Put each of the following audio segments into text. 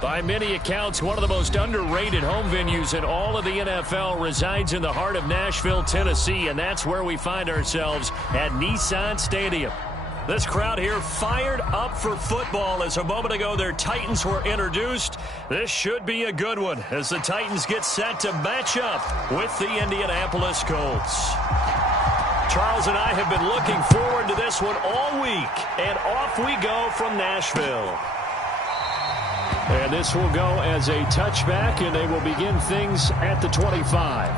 By many accounts, one of the most underrated home venues in all of the NFL resides in the heart of Nashville, Tennessee, and that's where we find ourselves at Nissan Stadium. This crowd here fired up for football as a moment ago their Titans were introduced. This should be a good one as the Titans get set to match up with the Indianapolis Colts. Charles and I have been looking forward to this one all week, and off we go from Nashville. And this will go as a touchback, and they will begin things at the 25.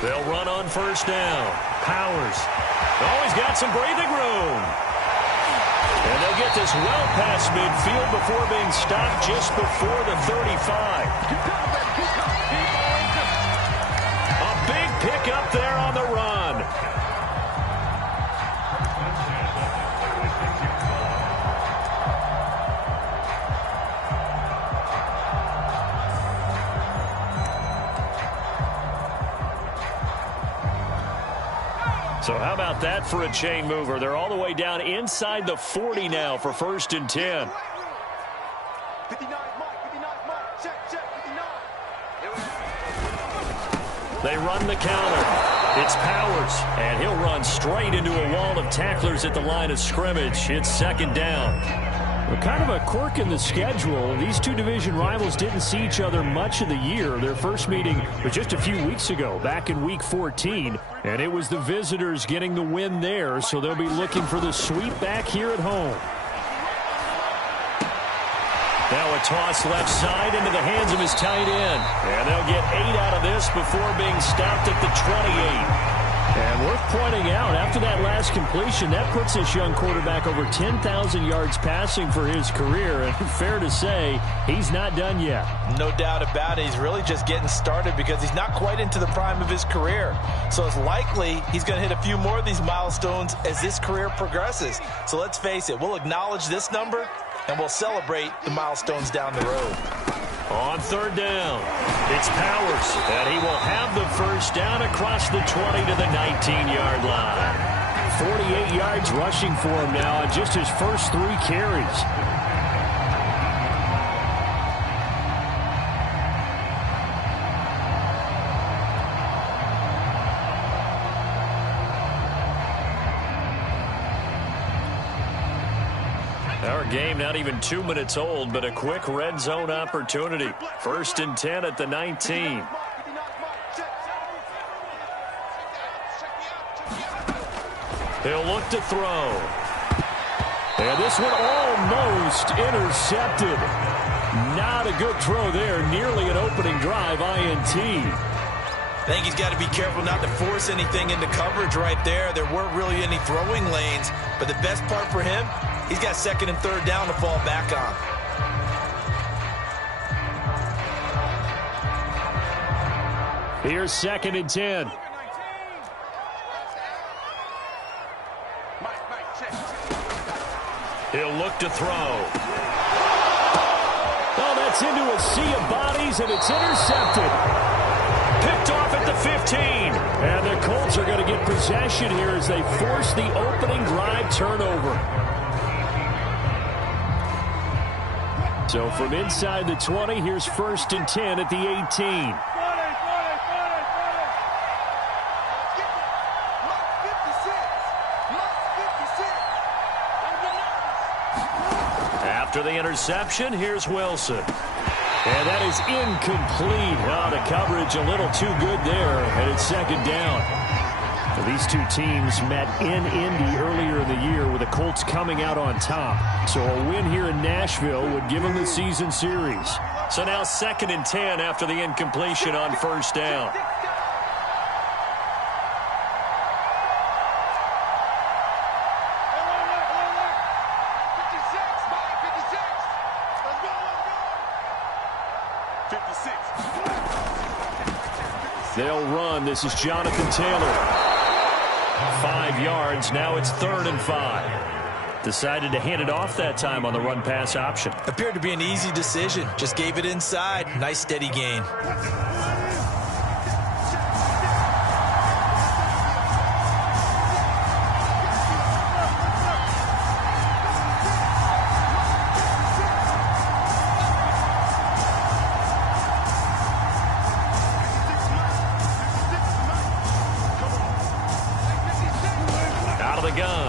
They'll run on first down. Powers. Always got some breathing room. And they'll get this well past midfield before being stopped just before the 35. A big pickup there on the run. So how about that for a chain mover? They're all the way down inside the 40 now for 1st and 10. 59, check, 59. They run the counter. It's Powers, and he'll run straight into a wall of tacklers at the line of scrimmage. It's 2nd down. Well, kind of a quirk in the schedule. These two division rivals didn't see each other much of the year. Their first meeting was just a few weeks ago, back in Week 14. And it was the visitors getting the win there, so they'll be looking for the sweep back here at home. Now a toss left side into the hands of his tight end. And they'll get 8 out of this before being stopped at the 28. And worth pointing out, after that last completion, that puts this young quarterback over 10,000 yards passing for his career. And fair to say, he's not done yet. No doubt about it. He's really just getting started because he's not quite into the prime of his career. So it's likely he's going to hit a few more of these milestones as this career progresses. So let's face it, we'll acknowledge this number and we'll celebrate the milestones down the road. On 3rd down, it's Powers, and he will have the 1st down across the 20 to the 19-yard line. 48 yards rushing for him now on just his first 3 carries. Our game not even 2 minutes old, but a quick red zone opportunity. 1st and 10 at the 19. He'll look to throw. And this one almost intercepted. Not a good throw there. Nearly an opening drive INT. I think he's got to be careful not to force anything into coverage right there. There weren't really any throwing lanes, but the best part for him, he's got 2nd and 3rd down to fall back on. Here's 2nd and 10. He'll look to throw. Oh, that's into a sea of bodies, and it's intercepted. Picked off at the 15. And the Colts are going to get possession here as they force the opening drive turnover. So from inside the 20, here's 1st and 10 at the 18. After the interception, here's Wilson. And that is incomplete. Oh, the coverage a little too good there, and it's 2nd down. These two teams met in Indy earlier in the year with the Colts coming out on top. So a win here in Nashville would give them the season series. So now 2nd and 10 after the incompletion on 1st down. They'll run. This is Jonathan Taylor. 5 yards. Now it's 3rd and 5. Decided to hand it off that time on the run-pass option. Appeared to be an easy decision. Just gave it inside. Nice steady gain.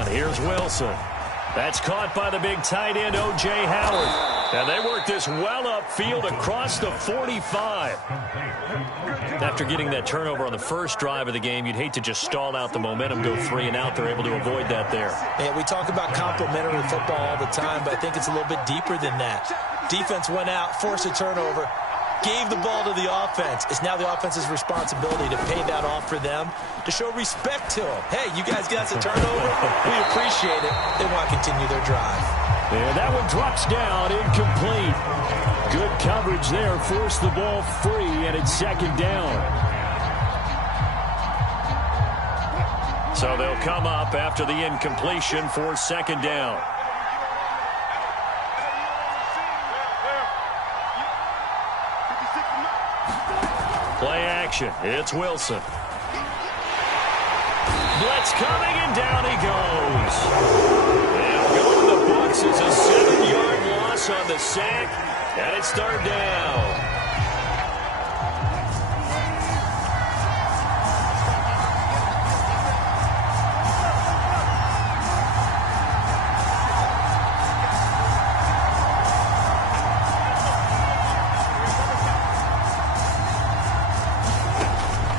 Here's Wilson. That's caught by the big tight end, O.J. Howard. And they work this well upfield across the 45. After getting that turnover on the first drive of the game, you'd hate to just stall out the momentum, go 3 and out. They're able to avoid that there. Yeah, we talk about complementary football all the time, but I think it's a little bit deeper than that. Defense went out, forced a turnover, gave the ball to the offense. It's now the offense's responsibility to pay that off for them, to show respect to them. Hey, you guys got a turnover. We appreciate it. They want to continue their drive. Yeah, that one drops down, incomplete. Good coverage there. Forced the ball free, and it's 2nd down. So they'll come up after the incompletion for 2nd down. Play action. It's Wilson. Blitz coming, and down he goes. They'll go to the books. It's a 7-yard loss on the sack, and it's 3rd down.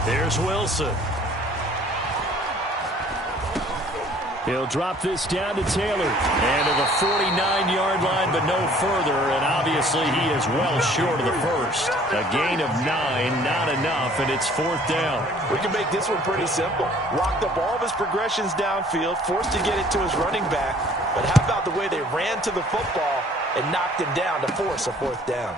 Here's Wilson. He'll drop this down to Taylor. And to the 49-yard line, but no further. And obviously he is well short of the first. A gain of 9, not enough, and it's 4th down. We can make this one pretty simple. Locked up all of his progressions downfield, forced to get it to his running back. But how about the way they ran to the football and knocked him down to force a 4th down?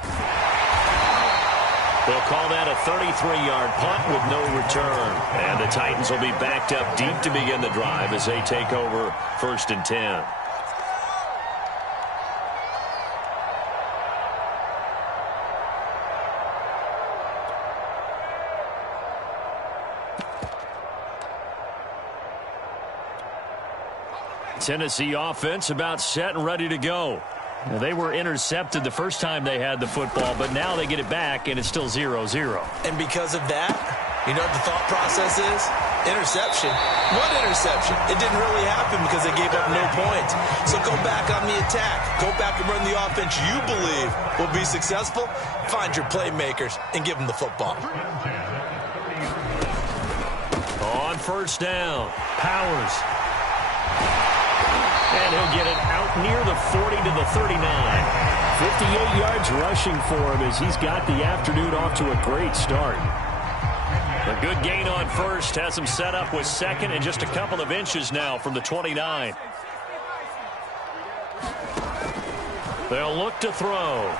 They'll call that a 33-yard punt with no return. And the Titans will be backed up deep to begin the drive as they take over 1st and 10. Tennessee offense about set and ready to go. Well, they were intercepted the first time they had the football, but now they get it back, and it's still 0-0. And because of that, you know what the thought process is? Interception. What interception? It didn't really happen because they gave up no points. So go back on the attack. Go back and run the offense you believe will be successful. Find your playmakers and give them the football. On 1st down, Powers. and he'll get it out near the 40 to the 39. 58 yards rushing for him as he's got the afternoon off to a great start. A good gain on 1st has him set up with 2nd and just a couple of inches now from the 29. They'll look to throw.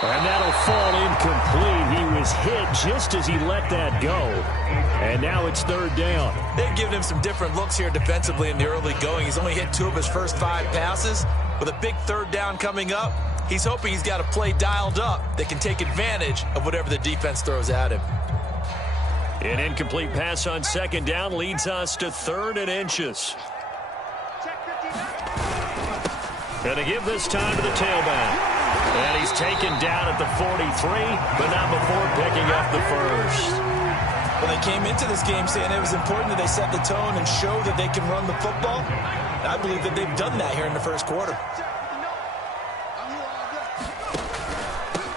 And that'll fall incomplete. He was hit just as he let that go. And now it's 3rd down. They've given him some different looks here defensively in the early going. He's only hit 2 of his first 5 passes. With a big 3rd down coming up, he's hoping he's got a play dialed up that can take advantage of whatever the defense throws at him. An incomplete pass on 2nd down leads us to 3rd and inches. Going to give this time to the tailback. And he's taken down at the 43, but not before picking up the first. When they came into this game saying it was important that they set the tone and show that they can run the football, I believe that they've done that here in the first quarter.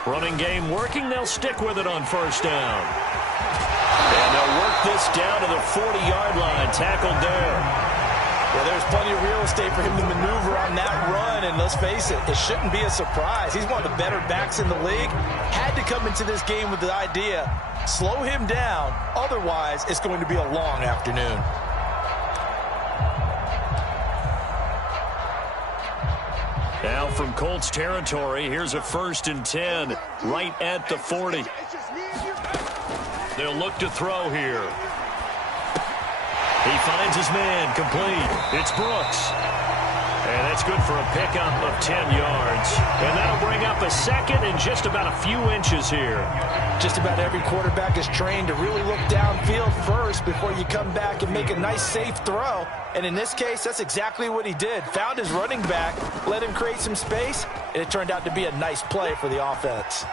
Running game working. They'll stick with it on 1st down. And they'll work this down to the 40-yard line. Tackled there. Well, there's plenty of real estate for him to maneuver on that run, and let's face it, it shouldn't be a surprise. He's one of the better backs in the league. Had to come into this game with the idea, slow him down, otherwise it's going to be a long afternoon. Now from Colts territory, here's a 1st and 10 right at the 40. They'll look to throw here. He finds his man, complete. It's Brooks. And that's good for a pickup of 10 yards. And that'll bring up a 2nd and just about a few inches here. Just about every quarterback is trained to really look downfield first before you come back and make a nice, safe throw. And in this case, that's exactly what he did. Found his running back, let him create some space, and it turned out to be a nice play for the offense.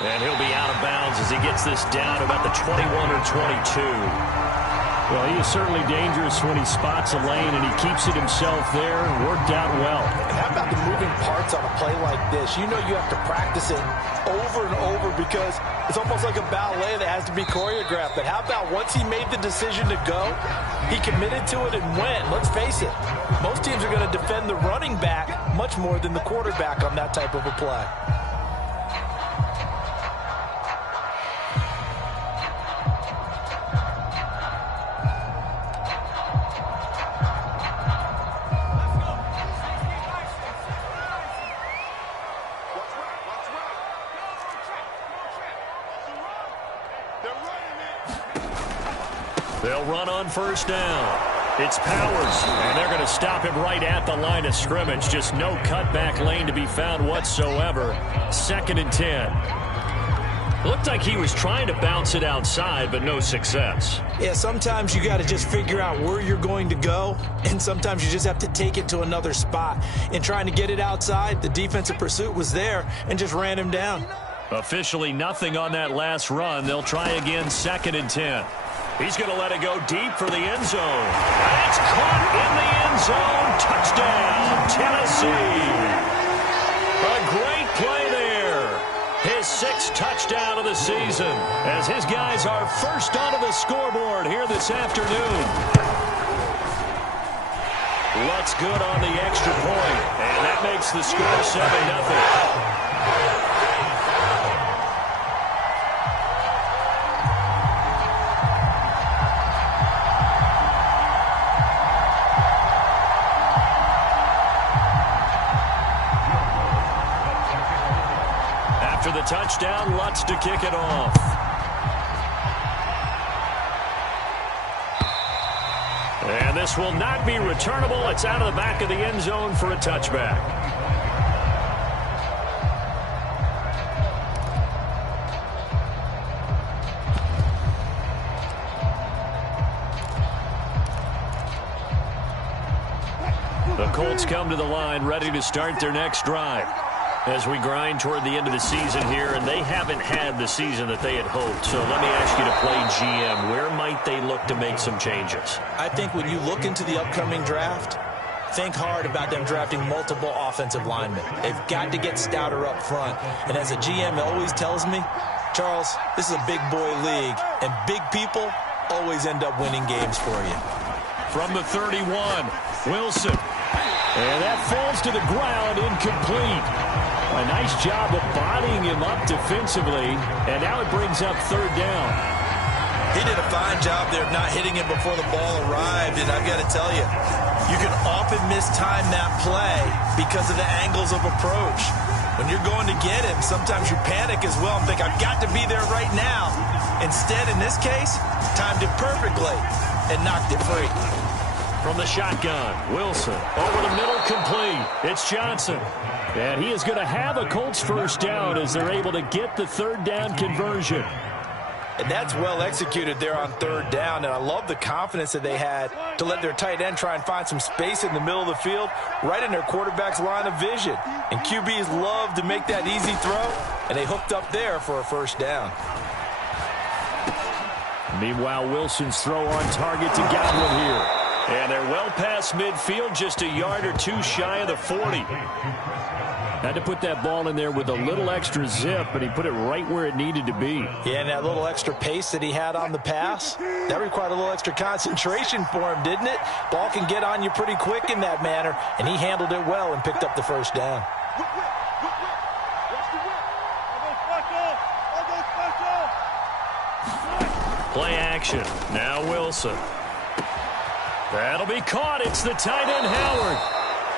And he'll be out of bounds as he gets this down about the 21 or 22. Well, he is certainly dangerous when he spots a lane, and he keeps it himself there. Worked out well. And how about the moving parts on a play like this? You know you have to practice it over and over because it's almost like a ballet that has to be choreographed. But how about once he made the decision to go, he committed to it and went. Let's face it, most teams are going to defend the running back much more than the quarterback on that type of a play. They'll run on 1st down. It's Powers, and they're going to stop him right at the line of scrimmage. Just no cutback lane to be found whatsoever. 2nd and 10. Looked like he was trying to bounce it outside, but no success. Yeah, sometimes you got to just figure out where you're going to go, and sometimes you just have to take it to another spot. In trying to get it outside, the defensive pursuit was there and just ran him down. Officially nothing on that last run. They'll try again 2nd and 10. He's going to let it go deep for the end zone. That's caught in the end zone. Touchdown, Tennessee. A great play there. His 6th touchdown of the season as his guys are first onto the scoreboard here this afternoon. Looks good on the extra point, and that makes the score 7-0. After the touchdown, Lutz to kick it off. And this will not be returnable. It's out of the back of the end zone for a touchback. The Colts come to the line, ready to start their next drive. As we grind toward the end of the season here, and they haven't had the season that they had hoped. So let me ask you to play GM. Where might they look to make some changes? I think when you look into the upcoming draft, think hard about them drafting multiple offensive linemen. They've got to get stouter up front. And as a GM always tells me, Charles, this is a big boy league, and big people always end up winning games for you. From the 31, Wilson. And that falls to the ground, incomplete. A nice job of bodying him up defensively, and now it brings up 3rd down. He did a fine job there of not hitting him before the ball arrived, and I've got to tell you, you can often mistime that play because of the angles of approach. When you're going to get him, sometimes you panic as well and think, I've got to be there right now. Instead, in this case, timed it perfectly and knocked it free. From the shotgun, Wilson over the middle, complete. It's Johnson. And he is going to have a Colts 1st down as they're able to get the 3rd down conversion. And that's well executed there on 3rd down, and I love the confidence that they had to let their tight end try and find some space in the middle of the field, right in their quarterback's line of vision. And QBs love to make that easy throw, and they hooked up there for a 1st down. Meanwhile, Wilson's throw on target to Godwin here. And they're well past midfield, just a yard or two shy of the 40. Had to put that ball in there with a little extra zip, and he put it right where it needed to be. Yeah, and that little extra pace that he had on the pass, that required a little extra concentration for him, didn't it? Ball can get on you pretty quick in that manner, and he handled it well and picked up the 1st down. Play action. Now Wilson. That'll be caught. It's the tight end, Howard.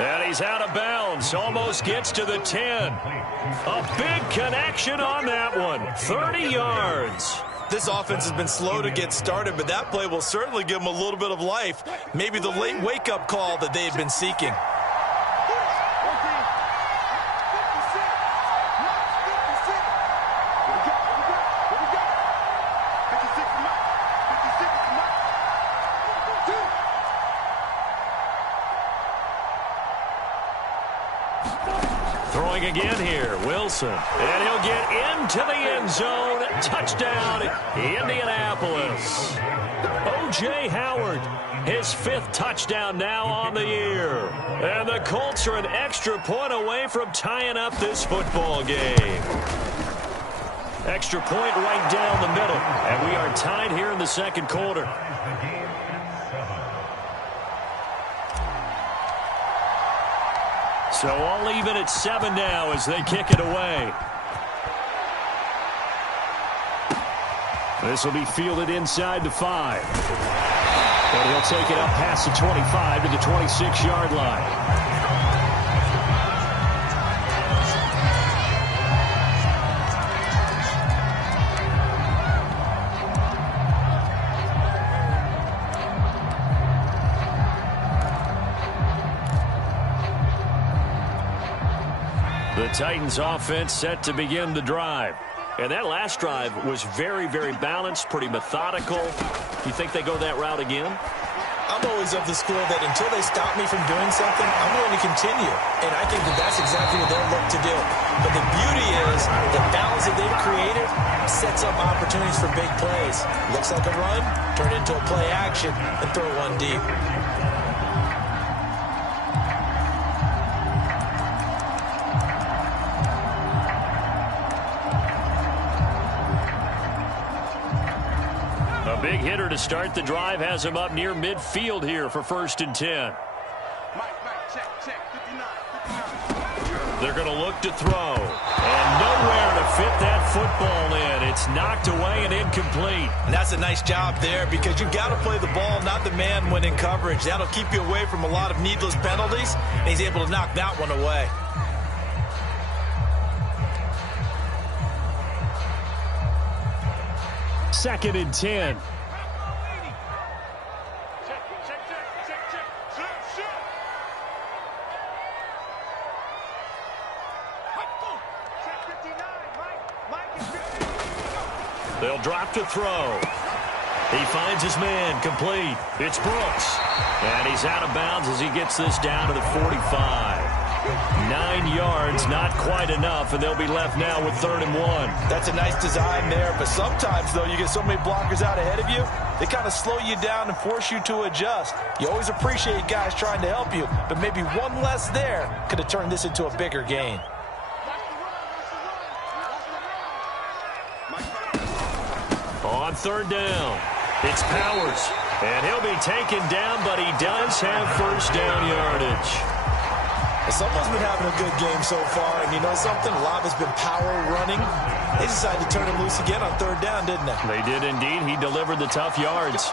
And he's out of bounds. Almost gets to the 10. A big connection on that one. 30 yards. This offense has been slow to get started, but that play will certainly give them a little bit of life. Maybe the late wake-up call that they had been seeking. Throwing again here, Wilson. And he'll get into the end zone. Touchdown, Indianapolis. O.J. Howard, his 5th touchdown now on the year. And the Colts are an extra point away from tying up this football game. Extra point right down the middle. And we are tied here in the second quarter. So all even at 7 now as they kick it away. This will be fielded inside the 5. And he'll take it up past the 25 to the 26-yard line. The Titans offense set to begin the drive. And that last drive was very, very balanced, pretty methodical. You think they go that route again? I'm always of the school that until they stop me from doing something, I'm going to continue. And I think that that's exactly what they'll look to do. But the beauty is the balance that they've created sets up opportunities for big plays. Looks like a run, turn it into a play action, and throw one deep. Big hitter to start the drive has him up near midfield here for 1st and 10. Check, 59. They're going to look to throw. And nowhere to fit that football in. It's knocked away and incomplete. And that's a nice job there because you've got to play the ball, not the man when in coverage. That'll keep you away from a lot of needless penalties, and he's able to knock that one away. Second and 10. They'll drop to throw. He finds his man, complete. It's Brooks. And he's out of bounds as he gets this down to the 45. 9 yards, not quite enough, and they'll be left now with 3rd and 1. That's a nice design there, but sometimes, though, you get so many blockers out ahead of you, they kind of slow you down and force you to adjust. You always appreciate guys trying to help you, but maybe one less there could have turned this into a bigger gain. On 3rd down, it's Powers, and he'll be taken down, but he does have 1st down yardage. Someone's been having a good game so far, and you know something? A lot has been power running. They decided to turn him loose again on 3rd down, didn't they? They did indeed. He delivered the tough yards.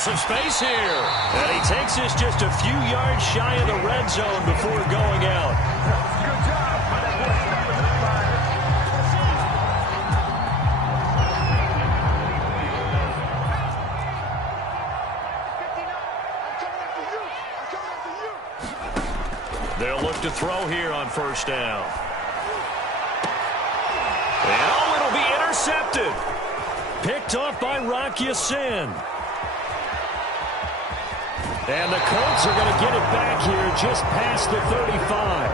Some space here. And he takes this just a few yards shy of the red zone before going out. Good job. They'll look to throw here on 1st down. And oh, it'll be intercepted. Picked off by Rock Ya-Sin. And the Colts are going to get it back here just past the 35.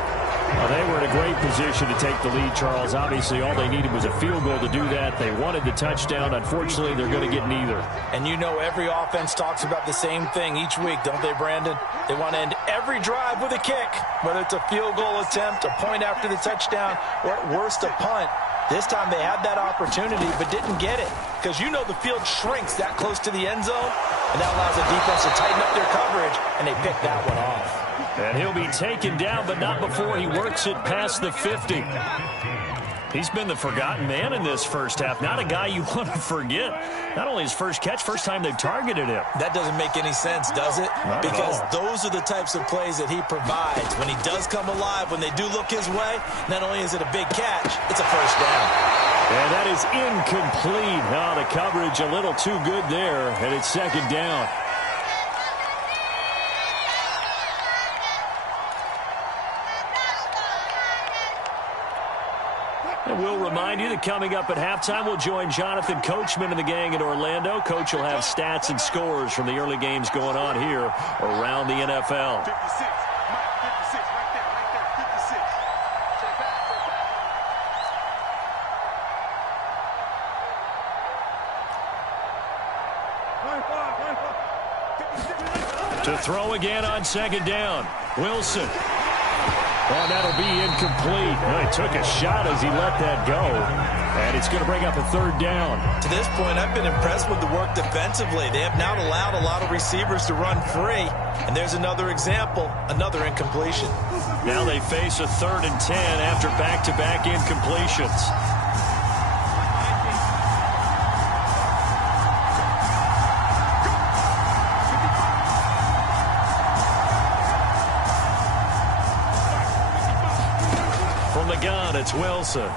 Well, they were in a great position to take the lead, Charles. Obviously, all they needed was a field goal to do that. They wanted the touchdown. Unfortunately, they're going to get neither. And you know every offense talks about the same thing each week, don't they, Brandon? They want to end every drive with a kick, whether it's a field goal attempt, a point after the touchdown, or at worst a punt. This time they had that opportunity but didn't get it because you know the field shrinks that close to the end zone, and that allows the defense to tighten up their coverage, and they pick that one off. And he'll be taken down, but not before he works it past the 50. He's been the forgotten man in this first half. Not a guy you want to forget. Not only his first catch, first time they've targeted him. That doesn't make any sense, does it? Because those are the types of plays that he provides. When he does come alive, when they do look his way, not only is it a big catch, it's a first down. And that is incomplete. Oh, the coverage a little too good there, and it's second down. And we'll remind you that coming up at halftime, we'll join Jonathan Coachman and the gang in Orlando. Coach will have stats and scores from the early games going on here around the NFL. 56, Mike, 56, right there, 56. Check back, To throw again on second down. Wilson. Oh, that'll be incomplete. Well, he took a shot as he let that go. And it's going to bring up a third down. To this point, I've been impressed with the work defensively. They have not allowed a lot of receivers to run free. And there's another example, another incompletion. Now they face a 3rd and 10 after back-to-back incompletions. It's Wilson.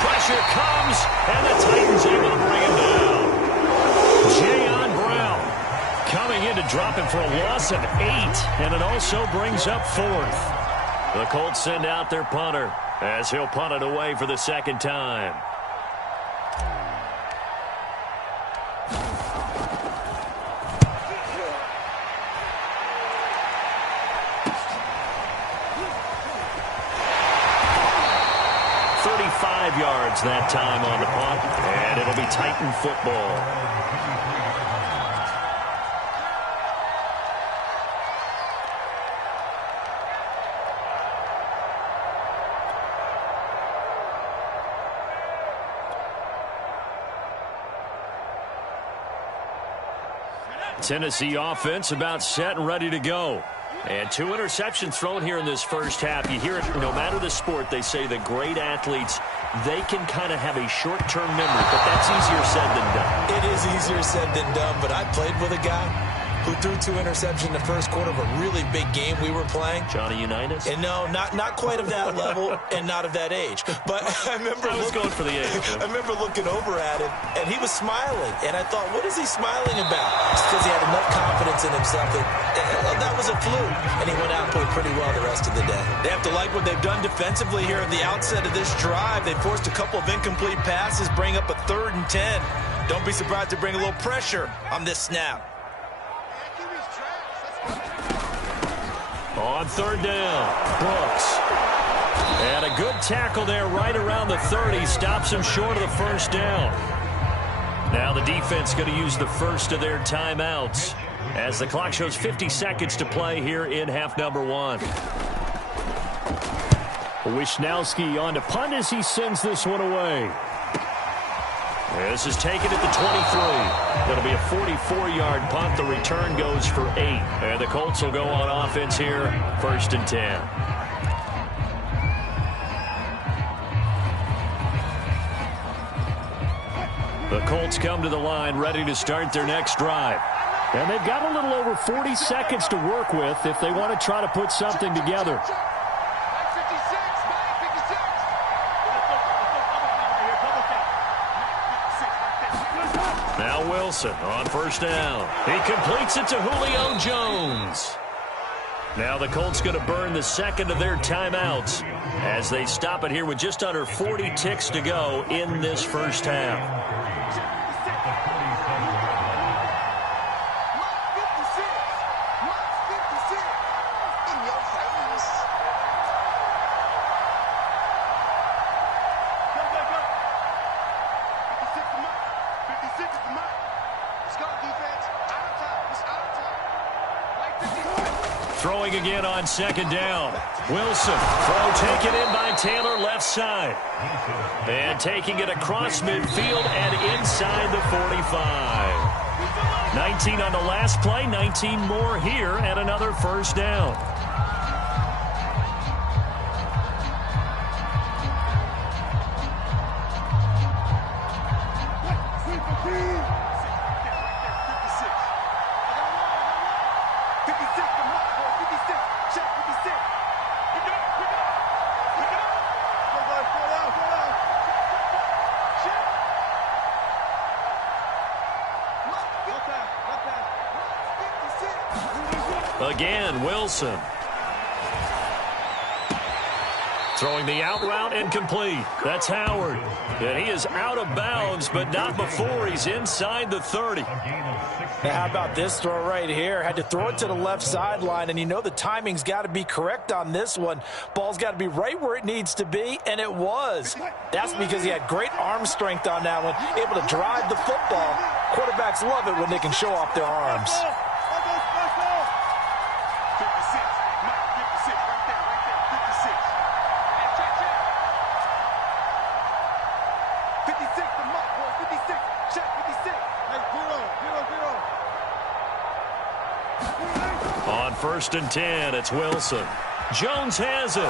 Pressure comes, and the Titans able to bring him down. Jayon Brown coming in to drop him for a loss of 8, and it also brings up 4th. The Colts send out their punter as he'll punt it away for the second time. Yards that time on the punt, and it'll be Titan football. Tennessee offense about set and ready to go. And 2 interceptions thrown here in this first half. You hear it no matter the sport. They say the great athletes, they can kind of have a short-term memory, but that's easier said than done. It is easier said than done, but I played with a guy who threw 2 interceptions in the first quarter of a really big game we were playing. Johnny Unitas? And no, not quite of that level and not of that age. But I remember going for the age. I remember looking over at him, and he was smiling. And I thought, what is he smiling about? It's because he had enough confidence in himself that was a fluke. And he went out and played pretty well the rest of the day. They have to like what they've done defensively here at the outset of this drive. They forced a couple of incomplete passes, bring up a 3rd and 10. Don't be surprised to bring a little pressure on this snap. On 3rd down, Brooks. And a good tackle there right around the 30. Stops him short of the first down. Now the defense going to use the first of their timeouts as the clock shows 50 seconds to play here in half number 1. Wisnowski on to punt as he sends this one away. This is taken at the 23. It'll be a 44-yard punt. The return goes for 8. And the Colts will go on offense here, 1st and 10. The Colts come to the line ready to start their next drive. And they've got a little over 40 seconds to work with if they want to try to put something together. Now Wilson on 1st down. He completes it to Julio Jones. Now the Colts going to burn the 2nd of their timeouts as they stop it here with just under 40 ticks to go in this first half. Throwing again on second down. Wilson. Throw taken in by Taylor left side. And taking it across midfield and inside the 45. 19 on the last play, 19 more here, and another first down. Again, Wilson. Throwing the out route incomplete. That's Howard. And he is out of bounds, but not before he's inside the 30. Now, how about this throw right here? Had to throw it to the left sideline, and you know the timing's got to be correct on this one. Ball's got to be right where it needs to be, and it was. That's because he had great arm strength on that one, able to drive the football. Quarterbacks love it when they can show off their arms. On 1st and 10, it's Wilson. Jones has it.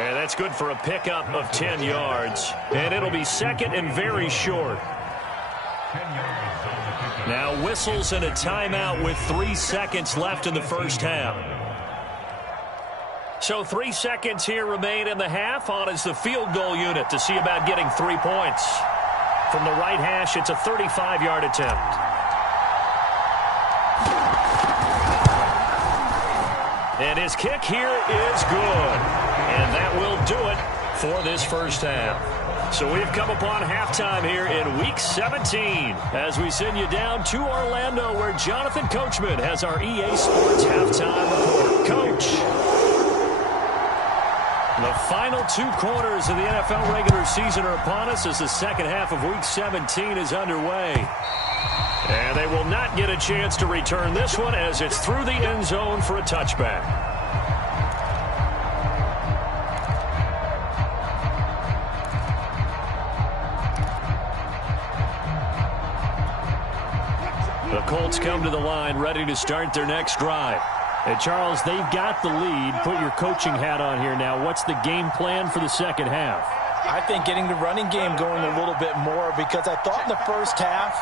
And that's good for a pickup of 10 yards. And it'll be second and very short. Now whistles and a timeout with 3 seconds left in the first half. So 3 seconds here remain in the half. On is the field goal unit to see about getting 3 points. From the right hash, it's a 35-yard attempt. And his kick here is good. And that will do it for this first half. So we've come upon halftime here in Week 17 as we send you down to Orlando where Jonathan Coachman has our EA Sports halftime report. Coach, the final 2 quarters of the NFL regular season are upon us as the second half of Week 17 is underway. And they will not get a chance to return this one as it's through the end zone for a touchback. The Colts come to the line ready to start their next drive. And Charles, they've got the lead. Put your coaching hat on here now. What's the game plan for the second half? I think getting the running game going a little bit more because I thought in the first half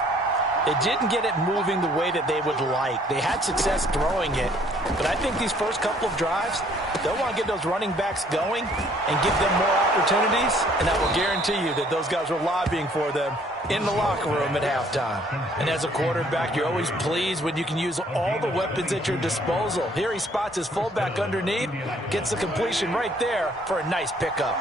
they didn't get it moving the way that they would like. They had success throwing it, but I think these first couple of drives, they'll want to get those running backs going and give them more opportunities, and I will guarantee you that those guys were lobbying for them in the locker room at halftime. And as a quarterback, you're always pleased when you can use all the weapons at your disposal. Here he spots his fullback underneath, gets the completion right there for a nice pickup.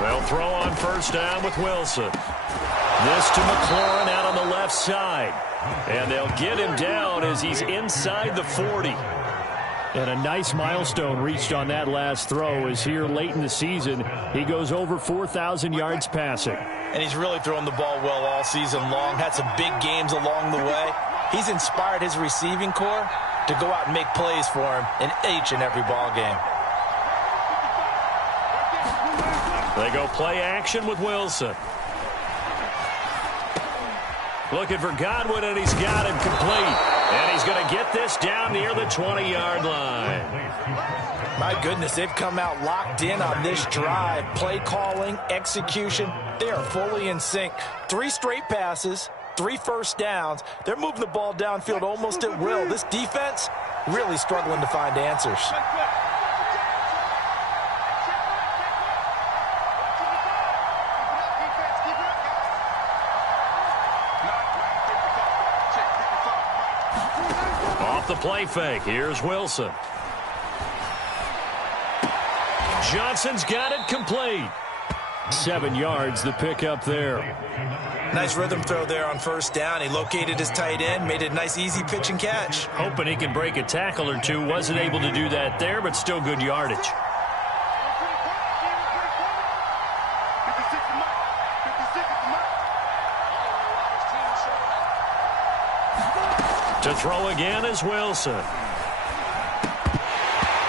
They'll throw on first down with Wilson. This to McLaurin out on the left side. And they'll get him down as he's inside the 40. And a nice milestone reached on that last throw is here late in the season. He goes over 4,000 yards passing. And he's really thrown the ball well all season long. Had some big games along the way. He's inspired his receiving corps to go out and make plays for him in each and every ball game. They go play action with Wilson. Looking for Godwin, and he's got him complete. And he's going to get this down near the 20-yard line. My goodness, they've come out locked in on this drive. Play calling, execution, they are fully in sync. 3 straight passes, 3 first downs. They're moving the ball downfield almost at will. This defense really struggling to find answers. The play fake. Here's Wilson. Johnson's got it complete. 7 yards, the pickup there. Nice rhythm throw there on first down. He located his tight end, made it a nice easy pitch and catch. Hoping he can break a tackle or two. Wasn't able to do that there, but still good yardage. To throw again is Wilson.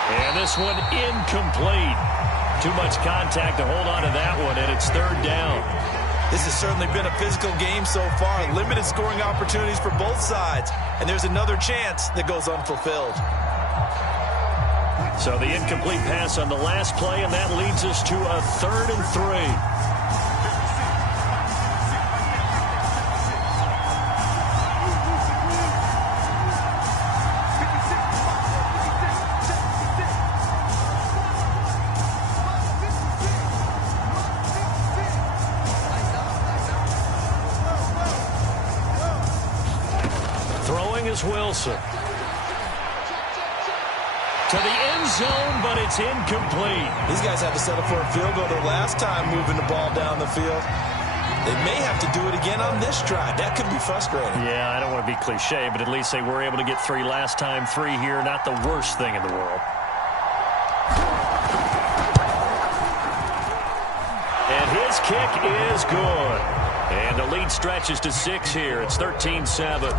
And this one incomplete. Too much contact to hold on to that one, and it's third down. This has certainly been a physical game so far. Limited scoring opportunities for both sides. And there's another chance that goes unfulfilled. So the incomplete pass on the last play, and that leads us to a 3rd and 3. Wilson to the end zone, but it's incomplete. These guys had to settle for a field goal their last time moving the ball down the field. They may have to do it again on this drive. That could be frustrating. Yeah, I don't want to be cliche, but at least they were able to get 3 last time. 3 here, not the worst thing in the world. And his kick is good. And the lead stretches to 6 here. It's 13-7.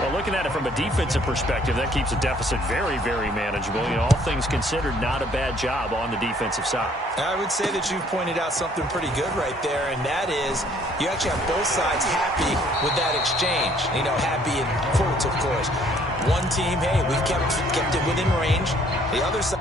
Well, looking at it from a defensive perspective, that keeps a deficit very, very manageable. You know, all things considered, not a bad job on the defensive side. I would say that you've pointed out something pretty good right there, and that is you actually have both sides happy with that exchange. You know, happy in quotes, of course. One team, hey, we've kept it within range. The other side.